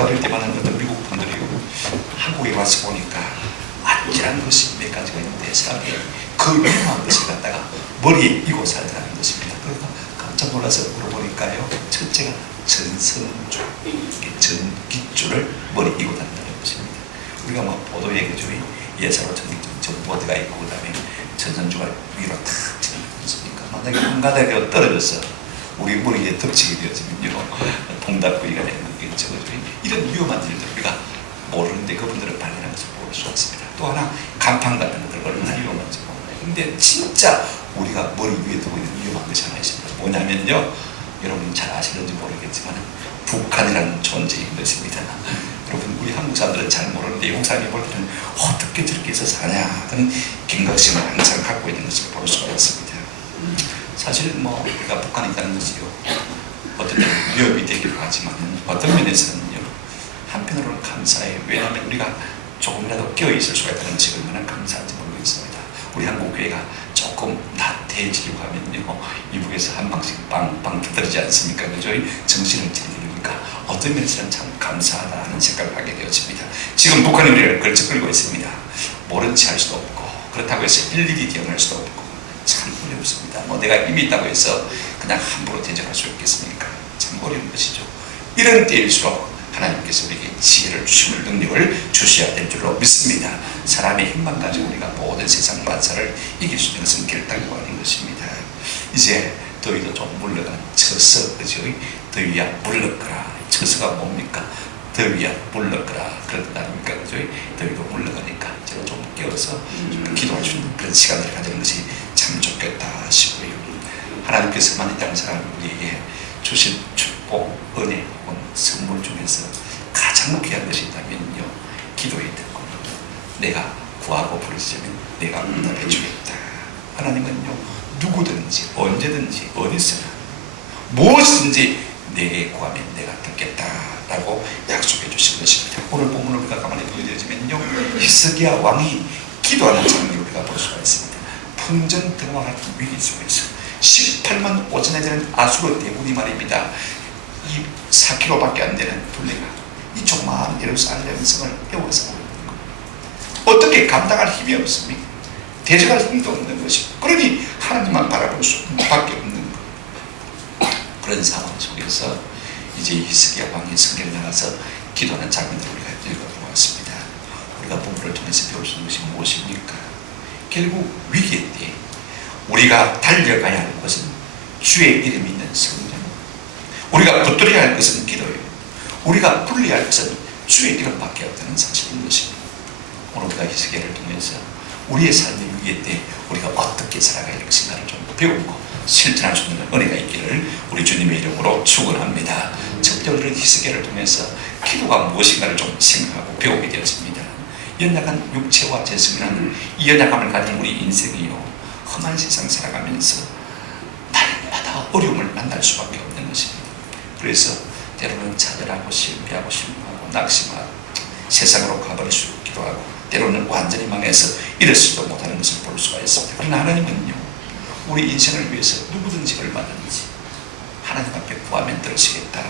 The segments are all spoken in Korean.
제가 어릴 때만 어떤 미국 분들이 한국에 와서 보니까 아찔한 것이 몇 가지가 있는데 사람이 그 유명한 것을 갖다가 머리에 이고 살더라는 것입니다. 그러니까 깜짝 놀라서 물어보니까요, 첫째가 전선줄, 전깃줄을 머리에 이고 다닌다는 것입니다. 우리가 뭐 보도에 그죠, 예사로 전보드가 있고 그 다음에 전선주가 위로 탁 치는 것입니까? 만약에 한 가닥이 떨어져서 우리 머리에 덮치게 되어지면요, 동닥부위가 되는 거겠죠. 이런 위험한 일들 우리가 모르는데 그분들은 발견한 것을 볼 수 없습니다. 또 하나 간판 같은 것들 얼마나 위험한지 몰라요. 근데 진짜 우리가 머리 위에 두고 있는 위험한 것이 하나 있습니다. 뭐냐면요, 여러분 잘 아시는지 모르겠지만 북한이라는 존재인 것입니다. 여러분 우리 한국 사람들은 잘 모르는데 영국 사람이 볼 때는 어떻게 저렇게 해서 사냐 하는 경각심을 항상 갖고 있는 것을 볼 수가 있습니다. 사실 뭐 우리가 북한에 있다는 것이요, 어떤 때는 위협이 되기도 하지만 어떤 면에서는요, 한편으로는 감사해요. 왜냐하면 우리가 조금이라도 끼어있을 수가 있다는 것이 얼마나 감사한지 모르겠습니다. 우리 한국 교회가 조금 나태해지려고 하면요, 이북에서 한 방씩 빵빵 터뜨리지 않습니까? 그죠? 정신을 차리니까 어떤 면에서는 참 감사하다 하는 생각을 하게 되었습니다. 지금 북한이 우리를 걸쳐끌고 있습니다. 모른 체 할 수도 없고, 그렇다고 해서 일일이 대응할 수도 없고 참 어렵습니다. 뭐 내가 힘이 있다고 해서 그냥 함부로 대적할 수 있겠습니까? 참 어려운 것이죠. 이런 때일수록 하나님께서 우리에게 지혜를 주심을, 능력을 주셔야 될 줄로 믿습니다. 사람의 힘만 가지고 우리가 모든 세상 만사를 이길 수 있는 것은 결단코 아닌 것입니다. 이제 더위도 좀 물러간 처서, 그죠? 더위야 물러거라. 처서가 뭡니까? 더위야 물러거라. 그런 뜻 아닙니까? 그죠? 더위도 물러가니까 제가 좀 깨워서 좀 기도할 수 있는 그런 시간을 가지는 것이 참 좋겠다 싶고요. 하나님께서만 이 땅 사람 우리에게 주신 축복, 은혜 혹은 선물 중에서 가장 귀한 것이 있다면요, 기도의 듣고 내가 구하고 부르시면 내가 응답해 주겠다. 하나님은요, 누구든지 언제든지 어디서나 무엇이든지 내게 구하면 내가 듣겠다라고 약속해 주신 것입니다. 오늘 본문을 우리가 가만히 보게 되면요, 히스기야 왕이 기도하는 장면을 우리가 볼 수가 있습니다. 풍전등왕한 위기 속에서 18만 5천에 되는 아수르 대군이 말입니다, 이 4km밖에 안 되는 둘레가 이 조그마한 예루살렘 성을 에워싸고 있는 것, 어떻게 감당할 힘이 없습니까? 대적할 힘도 없는 것이고, 그러니 하나님만 바라볼 수밖에 없는 것. 그런 상황 속에서 이제 히스기야 왕이 성전에 나가서 기도하는 장면을 우리가 읽어보았습니다. 우리가 본문을 통해서 배울 수 있는 것이 무엇입니까? 결국 위기의 때 우리가 달려가야 할 것은 주의 이름이 있는 성전, 우리가 붙들어야 할 것은 기도예요. 우리가 분리해야 할 것은 주의 이름밖에 없다는 사실인 것입니다. 오늘 우리가 히스기야를 통해서 우리의 삶의 위기의 때 우리가 어떻게 살아가야 할 것인가를 좀 배우고 실천할 수 있는 은혜가 있기를 우리 주님의 이름으로 축원합니다. 첫째, 오늘은 히스기야를 통해서 기도가 무엇인가를 좀 생각하고 배우게 되었습니다. 연약한 육체와 재성이라는 이 연약함을 가진 우리 인생이요, 험한 세상 살아가면서 날마다 어려움을 만날 수밖에 없는 것입니다. 그래서 때로는 좌절하고 실패하고 실망하고 낙심하고 세상으로 가버릴 수 있기도 하고, 때로는 완전히 망해서 이럴지도 못하는 것을 볼 수가 있습니다. 그러나 하나님은요, 우리 인생을 위해서 누구든지 얼마든지 하나님 앞에 구하면 들으시겠다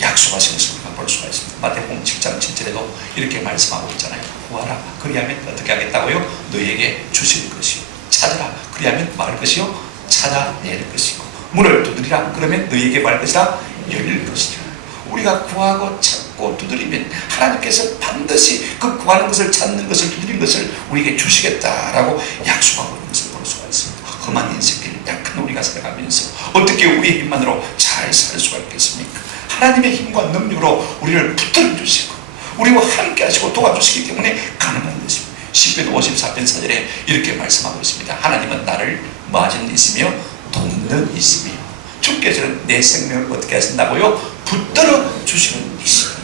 약속하신 것을 우리가 볼 수가 있습니다. 마태복음 7장 7절에도 이렇게 말씀하고 있잖아요. 구하라, 그리하면 어떻게 하겠다고요? 너에게 주실 것이요, 찾으라, 그리하면 막을 것이요, 찾아낼 것이고, 문을 두드리라, 그러면 너에게 말 것이다, 열릴 것이다. 우리가 구하고 찾고 두드리면 하나님께서 반드시 그 구하는 것을, 찾는 것을, 두드린 것을 우리에게 주시겠다라고 약속하고 있는 것을 볼 수가 있습니다. 험한 인생길 약한 우리가 살아가면서 어떻게 우리의 힘만으로 잘 살 수가 있겠습니까? 하나님의 힘과 능력으로 우리를 붙들어 주시고 우리와 함께 하시고 도와주시기 때문에 가능한 것입니다. 시편 54편 4절에 이렇게 말씀하고 있습니다. 하나님은 나를 맞은 이시며 돕는 이시며, 주께서는 내 생명을 어떻게 하신다고요? 붙들어 주시는 이십니다.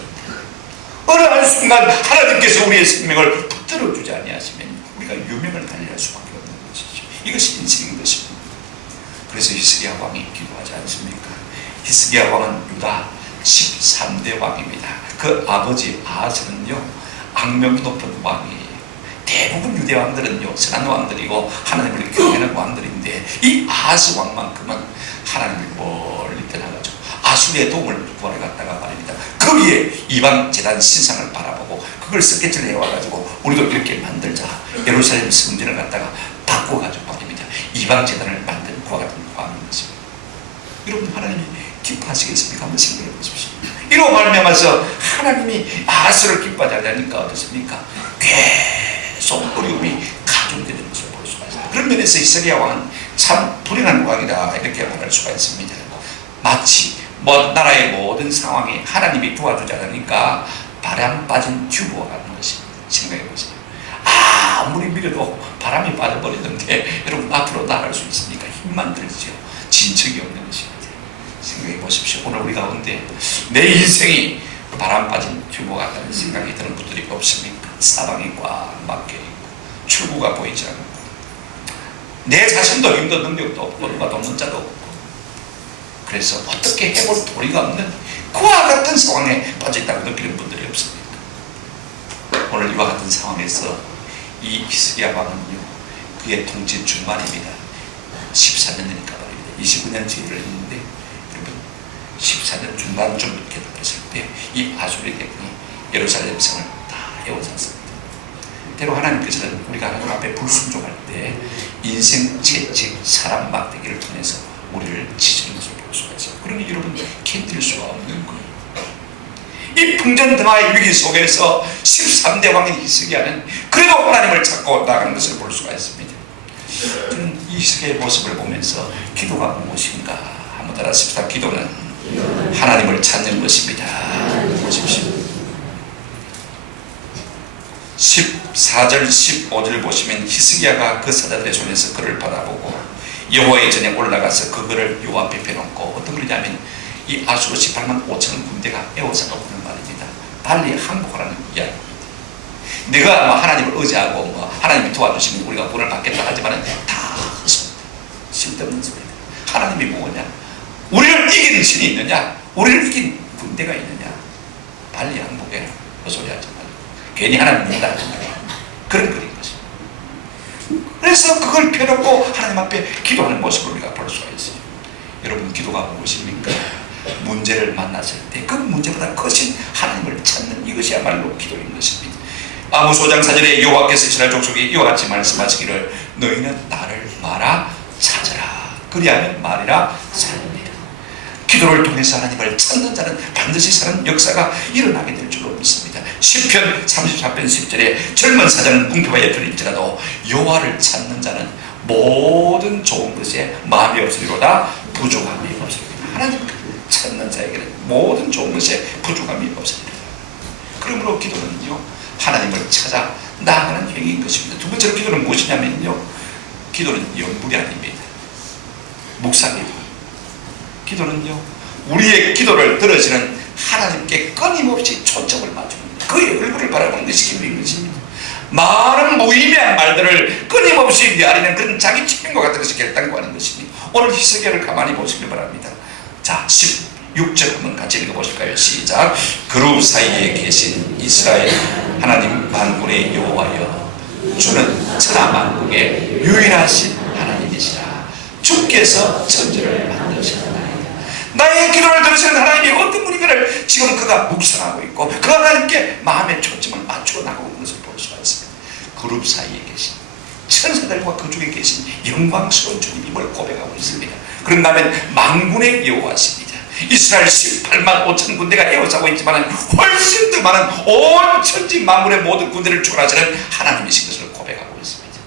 어느 한순간 하나님께서 우리의 생명을 붙들어 주지 아니하시면 우리가 유명을 달리할 수밖에 없는 것이죠. 이것이 인생인 것입니다. 그래서 히스기야 왕이 기도하지 않습니까? 히스기야 왕은 유다 13대 왕입니다. 그 아버지 아하스는요, 악명이 높은 왕이에요. 대부분 유대 왕들은요, 선한 왕들이고 하나님을 경외하는 왕들인데, 이 아하스 왕만큼은 하나님을 멀리 떠나가지고 아수리의 도움을 구하러 갔다가 말입니다, 거기에 이방 제단 신상을 바라보고 그걸 스케치를 해와가지고 우리도 이렇게 만들자. 예루살렘 성전을 갖다가 바꿔가지고 말입니다. 이방 제단을 만든 그와 같은 광인 것입니다. 여러분, 하나님이 기뻐하시겠습니까? 한번 생각해 보십시오. 이로 말미암아서 하나님이 아수를 기뻐하지 않으니까 어떻습니까? 계속 어려움이 가중되는 것을 볼 수가 있습니다. 그런 면에서 히스기야 왕은 참 불행한 왕이다, 이렇게 말할 수가 있습니다. 마치 나라의 모든 상황에 하나님이 도와주지 않으니까 바람 빠진 튜브와 같은 것입니다. 생각해 보세요. 아무리 밀어도 바람이 빠져버리는데 여러분, 앞으로 나갈 수 있습니까? 힘만 들죠. 진척이 없는 것입니다. 생각해 보십시오. 오늘 우리 가운데 내 인생이 바람 빠진 튜브 같다는 생각이 드는 분들이 없습니까? 사방이 꽉 막혀있고 출구가 보이지 않고 내 자신도 힘도 능력도 없고 누가 돕는 자도 없고, 그래서 어떻게 해볼 도리가 없는 그와 같은 상황에 빠져있다고 느끼는 분들이 없습니까? 오늘 이와 같은 상황에서 이 히스기야 왕은요, 그의 통치 중반입니다. 14년이니까 말입니다. 29년 지휘를 했는데, 여러분, 14년 중반쯤 이렇게 됐을 때 이 아수르 대군이 예루살렘 성을 다 에워쌌습니다. 때로 하나님께서는 우리가 하나님 앞에 불순종할 때 인생 채찍, 사람 막대기를 통해서 우리를 치시는 것을 볼 수가 있어요. 그러니 여러분, 견딜 수가 없는 거예요. 이 풍전등화의 위기 속에서 13대 왕인 히스기야는 그래도 하나님을 찾고 나가는 것을 볼 수가 있습니다. 저는 이 히스기야의 모습을 보면서 기도가 무엇인가 한번 따라합시다. 기도는 하나님을 찾는 것입니다. 보십시오. 14절 15절 보시면 히스기야가 그 사자들의 손에서 그를 바라보고 여호와의 전에 올라가서 그 글을 여호와 앞에 펴놓고, 어떤 글이냐면 이 아수르 18만 5천 군대가 에워싸고 오는 말입니다. 빨리 항복하라는 이야기입니다. 내가 하나님을 의지하고 하나님이 도와주시면 우리가 구원을 받겠다 하지만 다 헛소리다. 쓸데없는 소리다. 하나님이 뭐냐? 우리를 이기는 신이 있느냐? 우리를 이긴 군대가 있느냐? 빨리 항복해라. 헛소리 하지 말고. 괜히 하나님 믿다. 그런 글인 것입니다. 그래서 그걸 펴놓고 하나님 앞에 기도하는 모습을 우리가 볼 수가 있어요. 여러분, 기도가 무엇입니까? 문제를 만났을 때 그 문제보다 크신 하나님을 찾는 이것이야말로 기도인 것입니다. 아모스 5장 4절에 여호와께서 이스라엘 족속에 이와 같이 말씀하시기를 너희는 나를 말아 찾으라. 그리하면 말이라 살리라. 기도를 통해서 하나님을 찾는 자는 반드시 사는 역사가 일어나게 될 줄로 믿습니다. 시편 34편 10절에 젊은 사자는 궁핍과 예풀일지라도 여호와를 찾는 자는 모든 좋은 것에 마음이 없으리로다 부족함이 없으리로다. 하나님 찾는 자에게는 모든 좋은 것에 부족함이 없으리로다. 그러므로 기도는요, 하나님을 찾아 나아가는 행위인 것입니다. 두 번째로 기도는 무엇이냐면요, 기도는 영불이 아닙니다. 묵상입니다. 기도는요, 우리의 기도를 들으시는 하나님께 끊임없이 초점을 맞춥니다. 그의 얼굴을 바라보는 것이 기도인 것입니다. 많은 무의미한 말들을 끊임없이 메아리는 그런 자기 책임과 같은 것을 결단하는 것입니다. 오늘 히스기야를 가만히 보시길 바랍니다. 자, 16절 한번 같이 읽어보실까요? 시작. 그룹 사이에 계신 이스라엘 하나님 만군의 여호와여, 주는 천하 만국의 유일하신 하나님이시라. 주께서 천지를 만드셨나이다. 나의 기도를 들으시는 하나님이 어떤 분인가를 지금 그가 묵상하고 있고 그 하나님께 마음의 초점을 맞추어 나가고 있는 것을 볼 수가 있습니다. 그룹 사이에 계신 천사들과 그 중에 계신 영광스러운 주님임을 고백하고 있습니다. 그런가 하면 만군의 여호와십니다. 이스라엘 18만 5천 군대가 에워싸고 있지만 훨씬 더 많은 온 천지 만물의 모든 군대를 주관하시는 하나님이신 것을 고백하고 있습니다.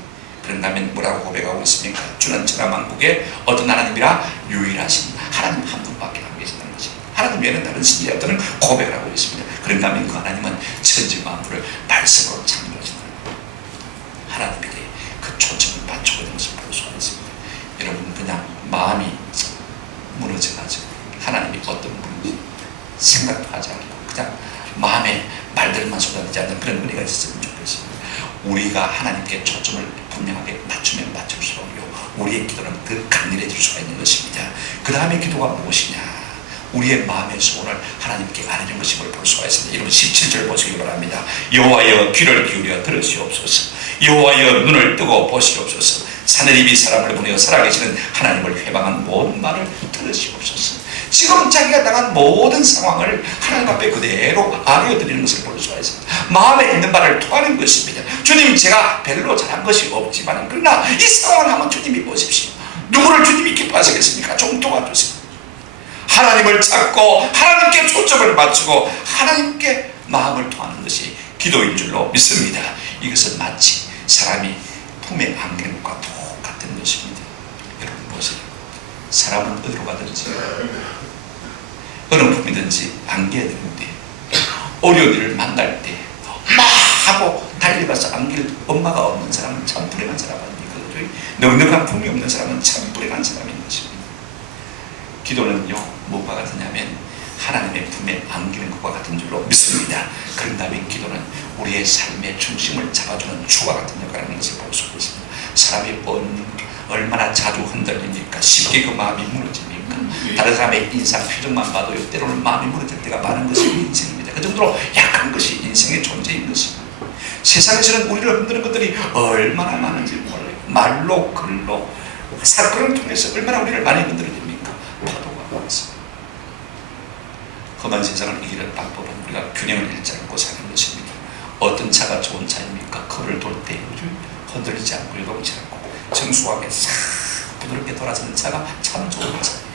그런가 하면 뭐라고 고백하고 있습니까? 주는 천하 만국의 어떤 하나님이라 유일하신 하나님 한 분밖에 안 계시다는 것입니다. 하나님 외에는 다른 신이 없다는 고백을 하고 있습니다. 그런가 하면 그 하나님은 천지 만물을 말씀으로 창조하신다. 하나님에게 그 초점을 맞추고 있는 것을 볼 수가 있습니다. 여러분, 그냥 마음이 무너져가지고 하나님이 어떤 분인지 생각도 하지 않고 그냥 마음에 말들만 쏟아내지 않는 그런 은혜가 있었으면 좋겠습니다. 우리가 하나님께 초점을 분명하게 맞추면 맞출수록요, 우리의 기도는 더 강렬해질 수가 있는 것입니다. 그 다음에 기도가 무엇이냐? 우리의 마음의 소원을 하나님께 아뢰는 것임을 볼 수가 있습니다. 여러분, 17절 보시기 바랍니다. 여호와여, 귀를 기울여 들으시옵소서. 여호와여, 눈을 뜨고 보시옵소서. 하늘이 사람을 보내어 살아계시는 하나님을 회방한 모든 말을 들으시옵소서. 지금 지금 자기가 당한 모든 상황을 하나님 앞에 그대로 아뢰어드리는 것을 볼 수가 있습니다. 마음에 있는 바를 토하는 것입니다. 주님, 제가 별로 잘한 것이 없지만 그러나 이 상황을 한번 주님이 보십시오. 누구를 주님이 기뻐하시겠습니까? 좀 도와주세요. 하나님을 찾고 하나님께 초점을 맞추고 하나님께 마음을 토하는 것이 기도인 줄로 믿습니다. 이것은 마치 사람이 품에 안기는 것과 똑같은 것입니다. 여러분 보세요. 사람은 어디로 가든지 어느 품이든지 안겨야 되는데 어려운 일을 만날 때 막 하고 달려가서 안길 엄마가 없는 사람은 참 불행한 사람 아닙니까? 넉넉한 품이 없는 사람은 참 불행한 사람인 것입니다. 기도는요, 무엇과 같으냐면 하나님의 품에 안기는 것과 같은 줄로 믿습니다. 그런다면 기도는 우리의 삶의 중심을 잡아주는 주와 같은 역할을 하는 것을 볼 수 있습니다. 사람이 얼마나 자주 흔들립니까? 쉽게 그 마음이 무너집니까? 다른 사람의 인상 표정만 봐도 때로는 마음이 무너질 때가 많은 것이 우리 인생입니다. 그 정도로 약한 것이 인생의 존재인 것입니다. 세상에서는 우리를 흔드는 것들이 얼마나 많은지 몰라요. 말로, 글로, 사건을 통해서 얼마나 우리를 많이 흔들어줍니까? 파도가 많습니다. 험한 세상을 이기는 방법은 우리가 균형을 잃지 않고 사는 것입니다. 어떤 차가 좋은 차입니까? 커브를 돌 때 흔들리지 않고 요동치 않고 정수하게 싹 부드럽게 돌아서는 차가 참 좋은 차예요.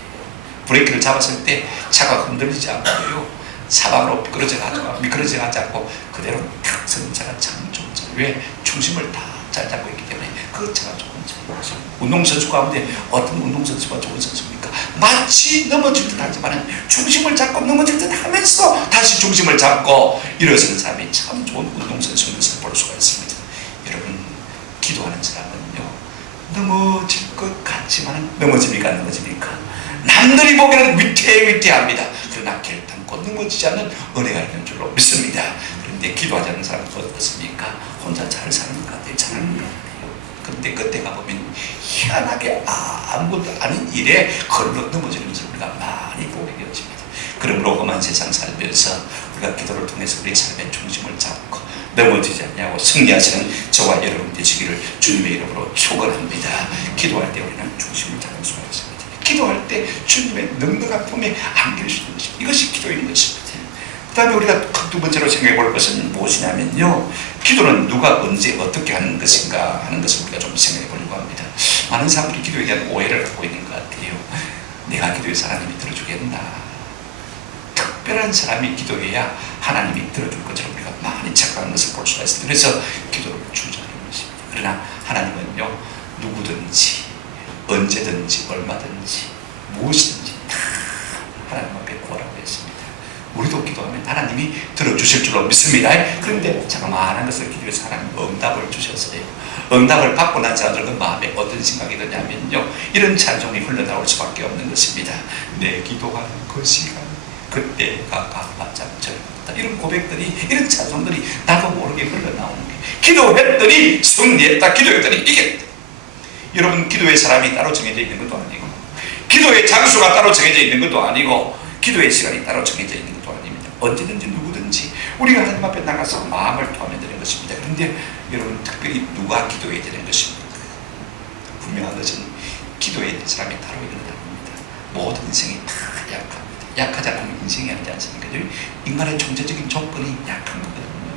브레이크를 잡았을 때 차가 흔들리지 않고요, 사방으로 미끄러져 가지 않고 그대로 탁 서는 차가 참 좋은 차예요. 왜? 중심을 다 잘 잡고 있기 때문에 그 차가 좋은 차예요. 운동선수 가운데 어떤 운동선수가 좋은 선수입니까? 마치 넘어질 듯 하지만 중심을 잡고 넘어질 듯 하면서 다시 중심을 잡고 일어서는 사람이 참 좋은 운동선수인 것을 볼 수가 있습니다. 여러분, 기도하는 사람은요, 넘어질 것 같지만 넘어집니까? 안 넘어집니까? 남들이 보기에는 위태위태합니다. 그러나 결단코 넘어지지 않는 은혜가 있는 줄로 믿습니다. 그런데 기도하지 않는 사람은 어떻습니까? 혼자 잘 사는 것 같아요. 잘하는 것 같아요. 그런데 그때 가보면 희한하게 아무것도 아닌 일에 걸러 넘어지는 것을 우리가 많이 보게 되어집니다. 그러므로 험한 세상 살면서 우리가 기도를 통해서 우리의 삶의 중심을 잡고 넘어지지 않냐고 승리하시는 저와 여러분 되시기를 주님의 이름으로 축원합니다. 기도할 때 우리는 중심을 잡을 수가 있습니다. 기도할 때 주님의 넉넉한 품에 안길 수 있는 것입니다. 이것이 기도인 것입니다. 그 다음에 우리가 두 번째로 생각해 볼 것은 무엇이냐면요, 기도는 누가 언제 어떻게 하는 것인가 하는 것을 우리가 좀 생각해 보려고 합니다. 많은 사람들이 기도에 대한 오해를 갖고 있는 것 같아요. 내가 기도해서 하나님이 들어주겠나? 특별한 사람이 기도해야 하나님이 들어줄 것처럼 우리가 많이 착각하는 것을 볼 수가 있습니다. 그래서 기도를 주저하는 것입니다. 그러나 하나님은요, 누구든지 언제든지 얼마든지 무엇이든지 다 하나님 앞에 구하라고 했습니다. 우리도 기도하면 하나님이 들어주실 줄로 믿습니다. 그런데 제가 많은 것을 기도해서 하나님 응답을 주셨어요. 응답을 받고 난 자들 그 마음에 어떤 생각이 드냐면요, 이런 찬송이 흘러나올 수밖에 없는 것입니다. 내 기도하는 그 시간 그때가 마찬가지다. 이런 고백들이, 이런 찬송들이 나도 모르게 흘러나오는 게, 기도했더니 승리했다, 기도했더니 이겼다. 여러분, 기도의 사람이 따로 정해져 있는 것도 아니고, 기도의 장소가 따로 정해져 있는 것도 아니고, 기도의 시간이 따로 정해져 있는 것도 아닙니다. 언제든지 누구든지 우리가 하나님 앞에 나가서 마음을 토하면 되는 것입니다. 그런데 여러분, 특별히 누가 기도해야 되는 것입니까? 분명한 것은 기도해야 되는 사람이 따로 있는 건 아닙니다. 모든 인생이 다 약합니다. 약하지 않으면 인생이 아니지 않습니까? 인간의 존재적인 조건이 약한 거거든요.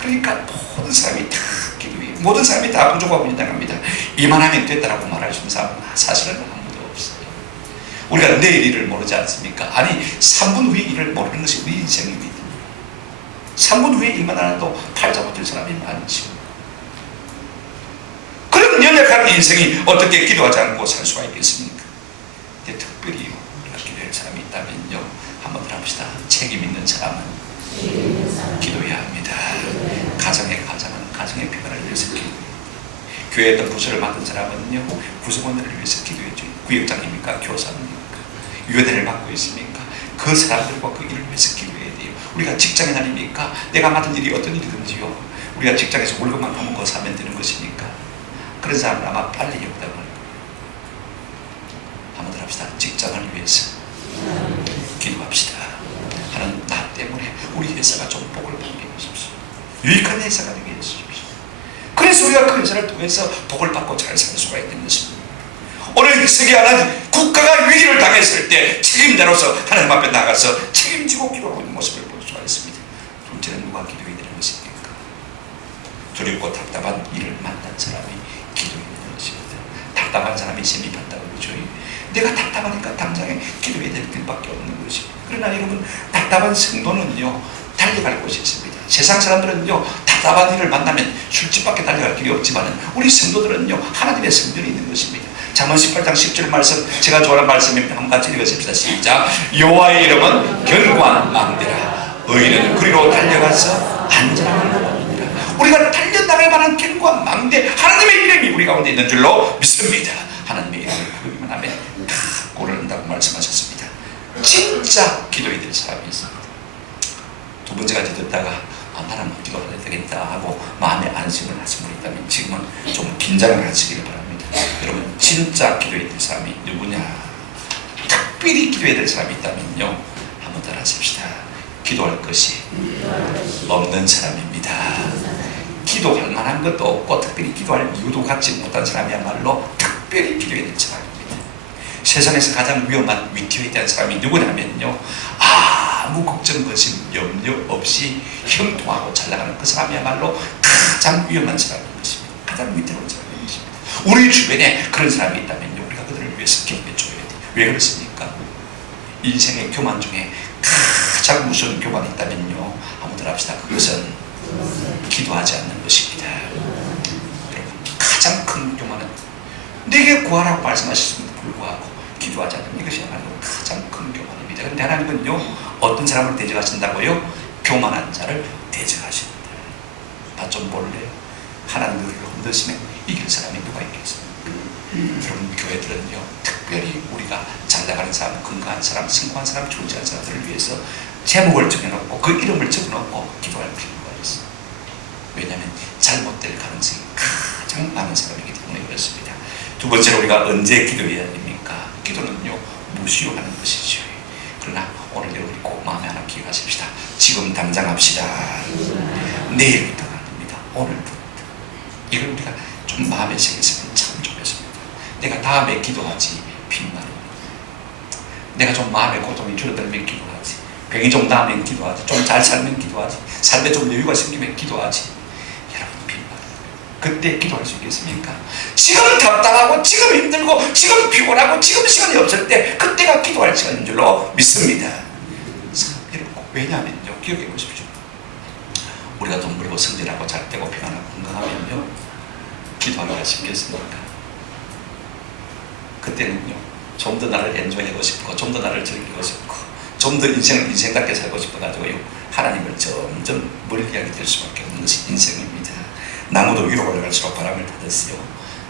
그러니까 모든 사람이 다 기도해요. 모든 사람이 다 부족하고 인정합니다. 이만하면 됐다라고 말할 수 있는 사람은 사실은 아무도 없어요. 우리가 내일 일을 모르지 않습니까? 아니, 3분 후의 일을 모르는 것이 우리 인생입니다. 3분 후에 일만 하나도 팔 잡아줄 사람이 많죠. 그런 연약한 인생이 어떻게 기도하지 않고 살 수가 있겠습니까? 근데 특별히 우리가 기도할 사람이 있다면요, 한번 들어봅시다. 책임 있는 사람은 기도해야 합니다. 가정의 평화를 위해서 기도해요. 교회에 어떤 부서를 맡은 사람은요, 구성원들을 위해서 기도해줘요. 구역장입니까? 교사입니까? 위원회를 맡고 있습니까? 그 사람들과 그 일을 위해서 기도해야 돼요. 우리가 직장인 아닙니까? 내가 맡은 일이 어떤 일이든지요, 우리가 직장에서 월급만 파먹고 사면 되는 것입니까? 그런 사람은 아마 빨리 역답을 한번 들어봅시다. 직장을 위해서 기도합시다. 하는 나 때문에 우리 회사가 좀 복을 받게 해주십시오. 유익한 회사가 되게 해주십시오. 그래서 우리가 그 회사를 통해서 복을 받고 잘 살 수가 있는 것입니다. 오늘 히스기야는 국가가 위기를 당했을 때 책임자로서 하나님 앞에 나가서 책임지고 기도하고 있는 모습을 볼 수가 있습니다. 둘째는 누가 기도해야 되는 것입니까? 두렵고 답답한 일을 만난 사람이 기도해야 되는 것입니다. 답답한 사람이 재미봤다고 그러죠. 내가 답답하니까 당장에 기도해야 될 길밖에 없는 것입니다. 그러나 여러분, 답답한 성도는요 달려갈 곳이 있습니다. 세상 사람들은요 답답한 일을 만나면 술집밖에 달려갈 길이 없지만 우리 성도들은요 하나님의 성전이 있는 것입니다. 잠언 18장 10절 말씀, 제가 좋아하는 말씀입니다. 한번 같이 읽으십시다. 시작. 여호와의 이름은 견고한 망대라, 의인은 그리로 달려가서 안전함을 얻느니라. 우리가 달려나갈 만한 견고한 망대, 하나님의 이름이 우리 가운데 있는 줄로 믿습니다. 하나님의 이름을 부르기만 하면 다 고른다고 말씀하셨습니다. 진짜 기도해야 될 사람이 있습니다. 두 번째까지 듣다가 나는 기도해야 되겠다 하고 마음의 안심을 하신 분이 있다면 지금은 좀 긴장을 하시길 바랍니다. 여러분, 진짜 기도해야 될 사람이 누구냐? 특별히 기도해야 될 사람이 있다면요 한번 더 하십시다. 기도할 것이 없는 사람입니다. 기도할 만한 것도 없고 특별히 기도할 이유도 갖지 못한 사람이야말로 특별히 기도해야 될 사람입니다. 세상에서 가장 위험한 위태에 대한 사람이 누구냐면요, 아무 걱정 거심 염려 없이 형통하고 잘 나가는 그 사람이야말로 가장 위험한 사람인 것입니다. 가장 위태로운 사람인 것입니다. 우리 주변에 그런 사람이 있다면요 우리가 그들을 위해서 기도해 줘야 돼요. 왜 그렇습니까? 인생의 교만 중에 가장 무서운 교만이 있다면요 한번 더 합시다. 그것은 기도하지 않는 것입니다. 여러분, 가장 큰 교만은 내게 구하라고 말씀하셨음에도 불구하고 기도하지 않는 이것이야말로 가장 큰 교만입니다. 그런데 하나님은요 어떤 사람을 대적하신다고요? 교만한 자를 대적하십니다. 나 좀 볼래요? 하나님을 흔드시면 이길 사람이 누가 있겠습니까? 여러분, 교회들은요 특별히 우리가 잘 나가는 사람, 건강한 사람, 성공한 사람, 존재한 사람들을 위해서 제목을 정해놓고 그 이름을 적어놓고 기도할 필요가 있어요. 왜냐하면 잘못될 가능성이 가장 많은 사람이기 때문에 그렇습니다. 두 번째로 우리가 언제 기도해야 됩니까? 기도는요 무시하는 것이죠. 그러나 오늘 여러분이 꼭 마음에 하나 기억하십시다. 지금 당장 합시다. 내일부터가 아닙니다. 오늘부터. 이걸 우리가 좀 마음에 새겼으면 참 좋겠습니다. 내가 다음에 기도하지 빈말입니다. 내가 좀 마음의 고통이 줄어들면 기도하지, 병이 좀 나으면 기도하지, 좀 잘 살면 기도하지, 삶에 좀 여유가 생기면 기도하지. 여러분, 빈말입니다. 그때 기도할 수 있겠습니까? 지금 답답하고 지금 힘들고 지금 피곤하고 지금 시간이 없을 때 그때가 기도할 시간인 줄로 믿습니다. 왜냐하면요 기억해 보십시오. 우리가 돈 벌고 성질하고 잘 되고 평안하고 건강하면요 기도하기가 쉽겠습니까? 그때는요 좀 더 나를 엔조이하고 싶고 좀 더 나를 즐기고 싶고 좀 더 인생을 인생답게 살고 싶어가지고요 하나님을 점점 멀리하게 될 수밖에 없는 것이 인생입니다. 나무도 위로 올라갈수록 바람을 타듯이요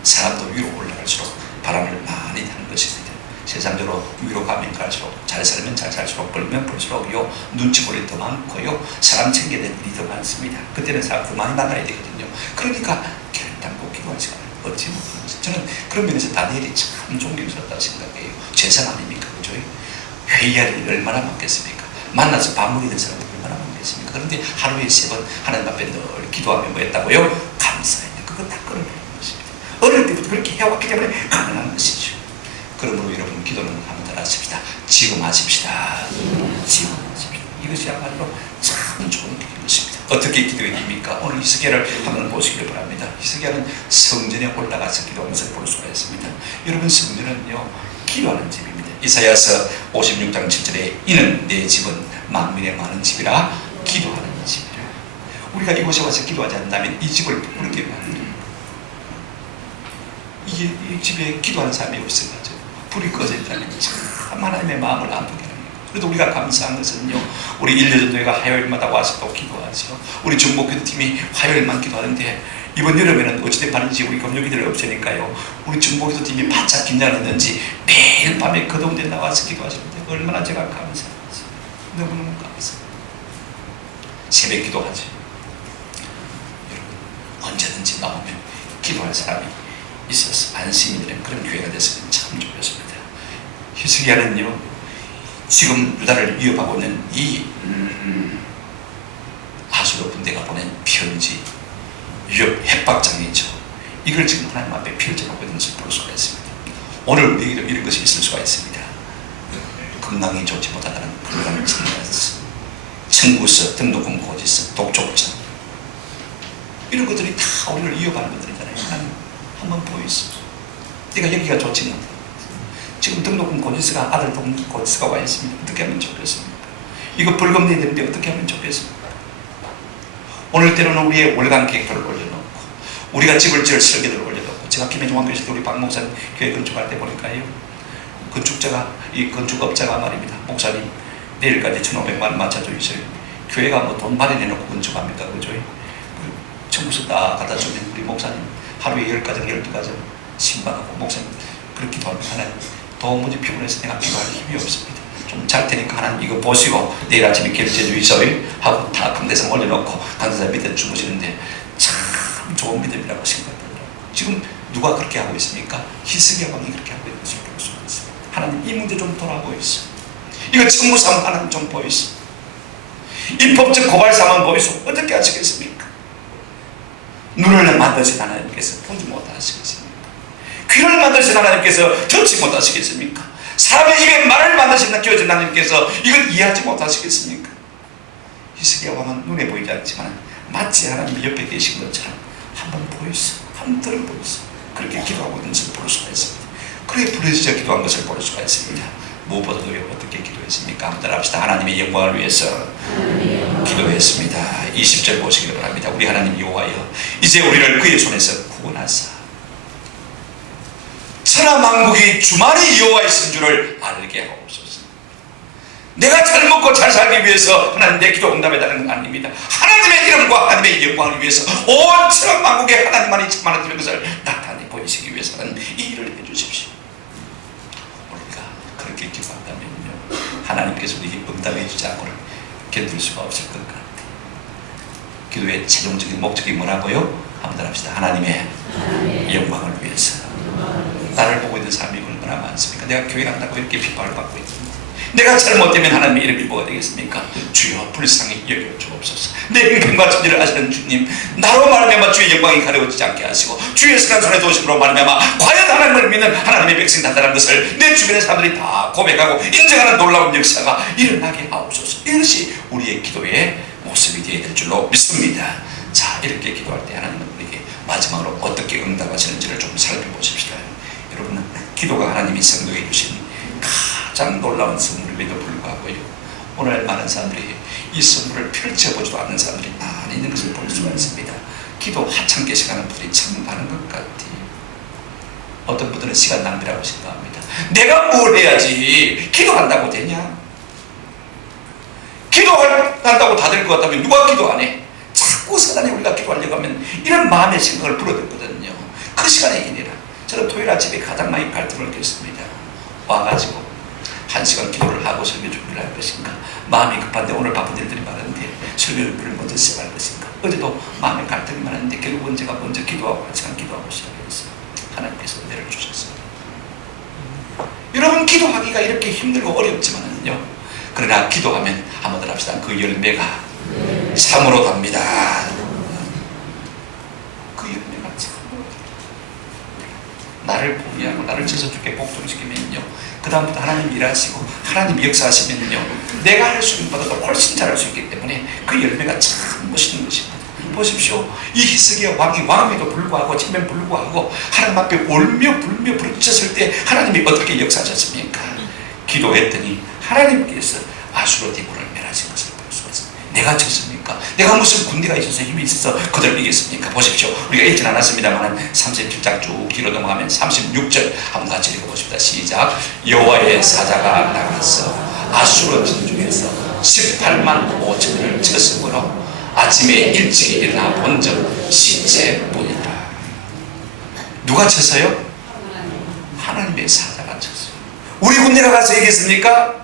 사람도 위로 올라갈수록 바람을 많이 타는 것입니다. 세상적으로 위로 가면 갈수록 잘 살면 잘 살수록 벌면 벌수록요 눈치 볼 일이 더 많고요 사람 챙겨야 될 일이 더 많습니다. 그때는 사람 더 많이 만나야 되거든요. 그러니까 결단코 기도할 시간을 얻지 못하는 것입니다. 저는 그런 면에서 다니엘이 참 존경스럽다고 생각해요. 재산 아닙니까? 그죠? 회의할 일이 얼마나 많겠습니까? 만나서 밥 먹이는 사람이 얼마나 많겠습니까? 그런데 하루에 3번 하나님 앞에 늘 기도하면 뭐 했다고요? 감사해요. 그거 다 끌어내는 것입니다. 어릴 때부터 그렇게 해왔기 때문에 가능한 것이죠. 그러므로 여러분 기도는 한번 더 하십시다. 지금 하십시다. 지금 하십시다. 이것이야말로 참 좋은 길인 것입니다. 어떻게 기도해야 됩니까? 오늘 히스기야를 한번 보시길 바랍니다. 히스기야는 성전에 올라가서 기도하면서 볼 수가 있습니다. 여러분, 성전은요 기도하는 집입니다. 이사야서 56장 7절에 이는 내 집은 만민의 많은 집이라 기도하는 집이라. 우리가 이곳에 와서 기도하지 않는다면 이 집을 부르게 만듭니다. 이 집에 기도하는 사람이 없어가지고 불이 꺼져 있다는 참 하나님의 마음을 안 보게 합니다. 그래도 우리가 감사한 것은요 우리 일요전도회가 화요일마다 와서 또 기도하죠. 우리 중복기도 팀이 화요일만 기도하는데 이번 여름에는 어찌된 바는지 우리 금요기들이 없으니까요 우리 중복기도 팀이 바짝 긴장했는지 매일 밤에 거동대 나와서 기도하시는데 얼마나 제가 감사하지. 너무너무 감사합니다. 새벽 기도하죠. 여러분, 언제든지 나오면 기도할 사람이 있어서 안심이 되는 그런 교회가 됐으면 참 좋겠습니다. 히스기야는요 지금 유다를 위협하고 있는 이 아수르 군대가 보낸 편지, 위협, 협박장이죠. 이걸 지금 하나님 앞에 펼쳐놓고 있는 것을 볼 수가 있습니다. 오늘 우리에게도 이런 것이 있을 수가 있습니다. 건강이 좋지 못하다는 건강을 증명했어. 청구서, 등록금 고지서, 독촉증, 이런 것들이 다 우리를 이어가는 것들이잖아요. 하나님 한번 보이소. 내가 여기가 좋지 못해. 지금 등록금 고지서가, 아들 등록금 고지서가 와 있습니다. 어떻게 하면 좋겠습니까? 이거 벌금 내야 되는데 어떻게 하면 좋겠습니까? 오늘 때로는 우리의 월간 계획표를 올려놓고, 우리가 집을 지을 설계도를 올려놓고, 제가 김해중앙교회 때 우리 박 목사님 교회 건축할 때 보니까요, 이 건축업자가 말입니다. 목사님 내일까지 1,500만 원 맞춰주세요. 교회가 뭐 돈 마련해놓고 건축합니까? 그죠? 청구서 다 갖다 주면 우리 목사님 하루에 10가정 12가정 신방하고, 목사님 그렇게 기도합니다. 하나님 도무지 피곤해서 내가 기도할 힘이 없습니다. 좀 잘 테니까 하나님 이거 보시고 내일 아침에 결제 주의소에 하고 다 강대상 올려놓고 강대상 밑에 주무시는데 참 좋은 믿음이라고 생각합니다. 지금 누가 그렇게 하고 있습니까? 히스기야 왕이 그렇게 하고 있는 것을 볼 수가 있습니다. 하나님 이 문제 좀 돌아보이소. 이거 청구사항 하나님 좀 보이소. 이 법적 고발사항 보이소. 어떻게 하시겠습니까? 눈을 만드신 하나님께서 보지 못하시겠습니까? 귀를 만드신 하나님께서 듣지 못하시겠습니까? 사람의 입에 말을 만드신 기어진 하나님께서 이걸 이해하지 못하시겠습니까? 히스기야 왕은 눈에 보이지 않지만 마치 하나님 옆에 계신 것처럼 한번 보이소, 한번 들어보이소. 그렇게 기도하고 있는 것을 볼 수가 있습니다. 그렇게 부르짖어 기도한 것을 볼 수가 있습니다. 무엇보다도 어떻게 기도했습니까? 한번 따라합시다. 하나님의 영광을 위해서 기도했습니다. 20절 보시기 바랍니다. 우리 하나님 여호와여, 이제 우리를 그의 손에서 구원하사 천하만국이 주만이 여호와이신 줄을 알게 하옵소서. 내가 잘 먹고 잘 살기 위해서 하나님 내 기도 응답해달라는 건 아닙니다. 하나님의 이름과 하나님의 영광을 위해서 온 천하만국에 하나님만이 충만하시는 것을 나타내 보이시기 위해서 하나님 이 일을 해주십시오. 우리가 그렇게 기도한다면요, 하나님께서 우리에게 응답해 주지 않고는 견딜 수가 없을 것 같아요. 기도의 최종적인 목적이 뭐라고요? 한번 합시다. 하나님의 영광을 위해서. 나를 보고 있는 사람이 얼마나 많습니까? 내가 교회 간다고 이렇게 핍박을 받고 있는데 내가 잘못되면 하나님의 이름이 뭐가 되겠습니까? 주여 불쌍히 여겨 주옵소서. 내 인생과 천지를 아시는 주님, 나로 말미암아 주의 영광이 가려지지 않게 하시고 주의 선한 손에 도심으로 말미암아 과연 하나님을 믿는 하나님의 백성이 된다는 것을 내 주변의 사람들이 다 고백하고 인정하는 놀라운 역사가 일어나게 하옵소서. 이것이 우리의 기도의 모습이 되어야 될 줄로 믿습니다. 자, 이렇게 기도할 때 하나님은 우리에게 마지막으로 어떻게 응답하시는지를 좀 살펴보십시다. 여러분, 기도가 하나님이 성도에게 주신 가장 놀라운 선물임에도 불구하고요, 오늘 많은 사람들이 이 선물을 펼쳐보지도 않는 사람들이 많이 있는 것을 볼 수가 있습니다. 기도 하찮게 시간을 분이 참 많은 것 같아요. 어떤 분들은 시간 낭비라고 생각합니다. 내가 뭘 해야지 기도한다고 되냐? 기도한다고 다 될 것 같다면 누가 기도 안 해? 자꾸 사단이 우리가 기도하려고 하면 이런 마음의 생각을 불어댔거든요. 그 시간에 인해라. 저는 토요일 아침에 가장 많이 갈등을 겪습니다. 와가지고 1시간 기도를 하고 설교 준비를 할 것인가, 마음이 급한데 오늘 바쁜 일들이 많은데 설교 준비를 먼저 시작할 것인가. 어제도 마음의 갈등이 많았는데 결국은 제가 먼저 기도하고 1시간 기도하고 시작했어요. 하나님께서 은혜를 주셨어요. 여러분, 기도하기가 이렇게 힘들고 어렵지만은요, 그러나 기도하면 한번 더 합시다. 그 열매가 참으로 답니다. 그 열매가 참으로 나를 보위하고 나를 쳐서 주께 복종시키면요, 그 다음부터 하나님 일하시고 하나님 역사하시면요, 내가 할 수 있는 것보다 훨씬 잘할 수 있기 때문에 그 열매가 참 멋있는 것입니다. 보십시오. 이 히스기야 왕이 왕임에도 불구하고 지면 불구하고 하나님 앞에 울며 불며 부르짖었을 때 하나님이 어떻게 역사하셨습니까? 기도했더니 하나님께서 아수르 대군을 멸하신 것을 볼 수가 있습니다. 내가 졌습니까? 내가 무슨 군대가 있어서 힘이 있어서 그들 이겼습니까? 보십시오. 우리가 읽진 않았습니다만 37장 쭉 뒤로 넘어가면 36절 한번 같이 읽어보십니다. 시작. 여호와의 사자가 나가서 아수르 진중에서 18만 5천을 쳤으므로 아침에 일찍 일어나 본 적 시체뿐이라. 누가 쳤어요? 하나님의 사자가 쳤어요. 우리 군대가 가서 얘기했습니까?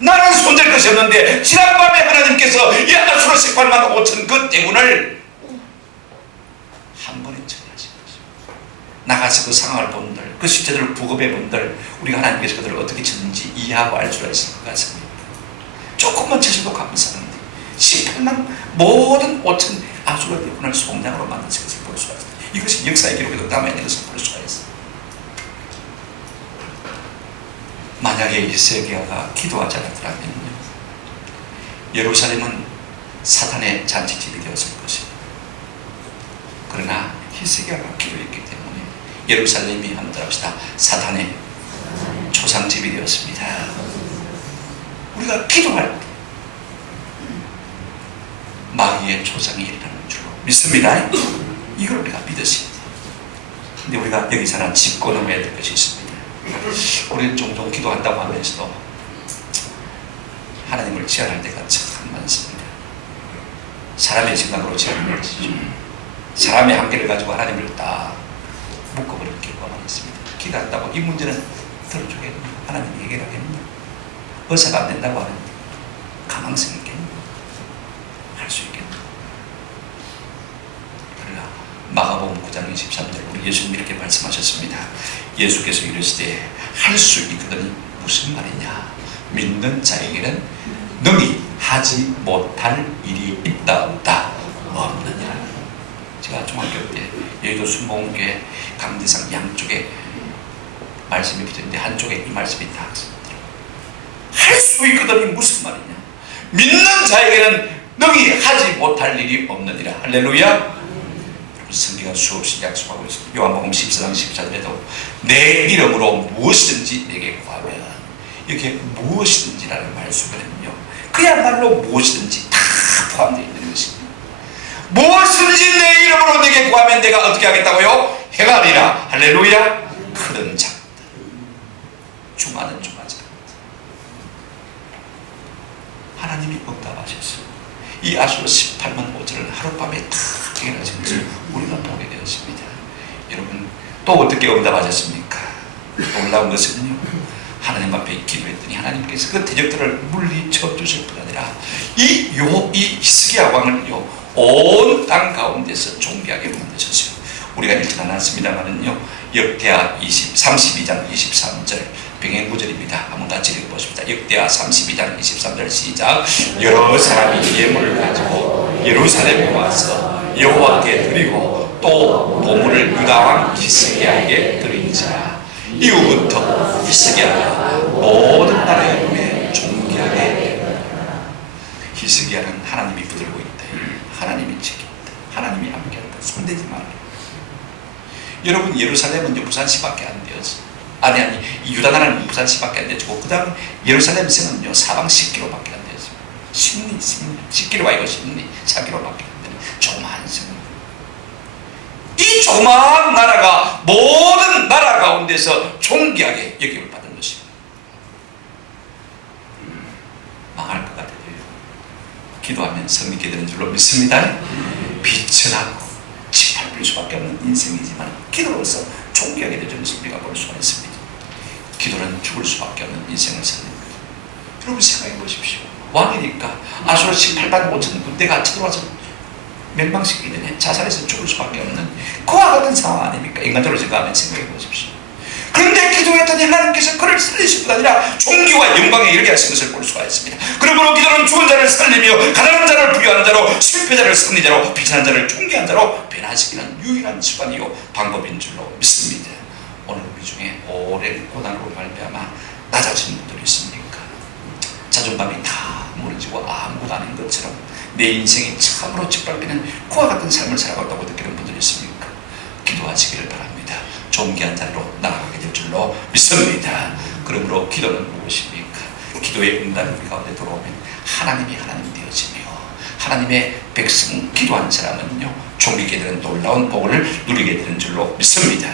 나는 손댈 것이 없는데 지난밤에 하나님께서 이 아수르 18만 5천 그 대군을 한 번에 처리하신 것입니다. 나가서 그 상황을 본들, 그 시체들을 부검해 본들, 우리가 하나님께서 그들을 어떻게 쳤는지 이해하고 알 수가 있을 것 같습니다. 조금만 쳐서도 감사한데 18만 모든 5천 아수르 대군을 송장으로 만드신 것을 볼 수가 있습니다. 이것이 역사의 기록에도 남아있는 것을 볼 수가 있습니다. 만약에 히스기야가 기도하지 않았더라면요, 예루살렘은 사탄의 잔치집이 되었을 것입니다. 그러나 히스기야가 기도했기 때문에 예루살렘이 한답시다 사탄의 초상집이 되었습니다. 우리가 기도할 때 마귀의 초상이 일어나는 줄로 믿습니다. 이걸 우리가 믿으셔야 돼요. 근데 우리가 여기서는 짚고 해야 될 것이 있습니다. 우리는 종종 기도한다고 하면서도 하나님을 제한할 때가 참 많습니다. 사람의 생각으로 제한하는 것이죠. 사람의 한계를 가지고 하나님을 딱 묶어버리는 경우가 많습니다. 기도한다고 이 문제는 들어주겠냐, 하나님이 해결하겠냐, 의사가 안 된다고 하는데 가망성이 있겠냐, 할 수 있겠냐. 그러나 마가복음 9장 23절 우리 예수님이 이렇게 말씀하셨습니다. 예수께서 이르시되 할 수 있거든 무슨 말이냐, 믿는 자에게는 능히 하지 못할 일이 있다 없다 없느니라. 제가 중학교 때 여의도 순복음교회 강대상 양쪽에 말씀이 붙었는데 한쪽에 이 말씀이 딱 할 수 있거든이 무슨 말이냐, 믿는 자에게는 능히 하지 못할 일이 없느니라. 할렐루야. 성경은 수없이 약속하고 있습니다. 요한복음 14장 14절에도 내 이름으로 무엇이든지 내게 구하면, 이렇게 무엇이든지라는 말씀은요 그야말로 무엇이든지 다 포함되어 있는 것입니다. 무엇이든지 내 이름으로 내게 구하면 내가 어떻게 하겠다고요? 행하리라. 할렐루야. 크든 작든 중하든 중하지 않든 하나님이 응답하셨어요. 이 아수르 18만 5천을 하룻밤에 다 해결하신 것을 우리가 보게 되었습니다. 여러분 또 어떻게 응답하셨습니까? 놀라운 것은요, 하나님 앞에 기도했더니 하나님께서 그 대적들을 물리쳐 주실 뿐 아니라 이 히스기야 왕을요 온 땅 가운데서 존귀하게 만드셨어요. 우리가 읽지 않았습니다만은요, 역대하 32장 23절 병행 구절입니다. 한번 같이 읽어보십니다. 역대하 32장 23절 시작. 여러 사람이 예물을 가지고 예루살렘에 와서 여호와께 드리고 또 보물을 유다왕 히스기야에게 드린지라. 이후부터 히스기야가 모든 나라의 눈에 존귀하게 되었다. 히스기야는 하나님이 붙들고 있다. 하나님이 지킨다. 하나님이 함께한다. 손대지 말라. 여러분 예루살렘은 부산시밖에 안 되었어. 아니 유다 나라는 부산시밖에 안 되었고, 그 다음 예루살렘 성은요 사방 10km밖에 안 되었어요. 10km가 아니고 4km밖에 안 되는 조그마한 성. 이 조그마한 나라가 모든 나라 가운데서 존귀하게 여김을 받은 것입니다. 망할 것 같아요. 기도하면 성리게 되는 줄로 믿습니다. 빛은 나고 짓밟힐 수밖에 없는 인생이지만 기도로서 존귀하게 되는 것을 우리가 볼 수가 있습니다. 기도는 죽을 수밖에 없는 인생을 사는 거예요. 여러분 생각해 보십시오. 왕이니까 아수르 18만 5천 군대가 쳐들어와서 멸망시키기 전에 자살해서 죽을 수밖에 없는 그와 같은 상황 아닙니까? 인간적으로 생각하면 생각해 보십시오. 그런데 기도했더니 하나님께서 그를 살리실 뿐 아니라 존귀와 영광에 이르게 하신 것을 볼 수가 있습니다. 그러므로 기도는 죽은 자를 살리며 가난한 자를 부유한 자로, 실패자를 승리자로, 비천한 자를 존귀한 자로 변화시키는 유일한 수단이요 방법인 줄로 믿습니다. 오늘 우리 중에 오랜 고난으로 말미암아 낮아진 분들이 있습니까? 자존감이 다 무너지고 아무것도 아닌 것처럼 내 인생이 참으로 짓밟히는 그와 같은 삶을 살아갔다고 느끼는 분들이 있습니까? 기도하시기를 바랍니다. 존귀한 자리로 나아가게 될 줄로 믿습니다. 그러므로 기도는 무엇입니까? 기도의 응답이 우리 가운데 들어오면 하나님이 하나님 되어지며 하나님의 백성 기도한 사람은요 존귀게 되는 놀라운 복을 누리게 되는 줄로 믿습니다.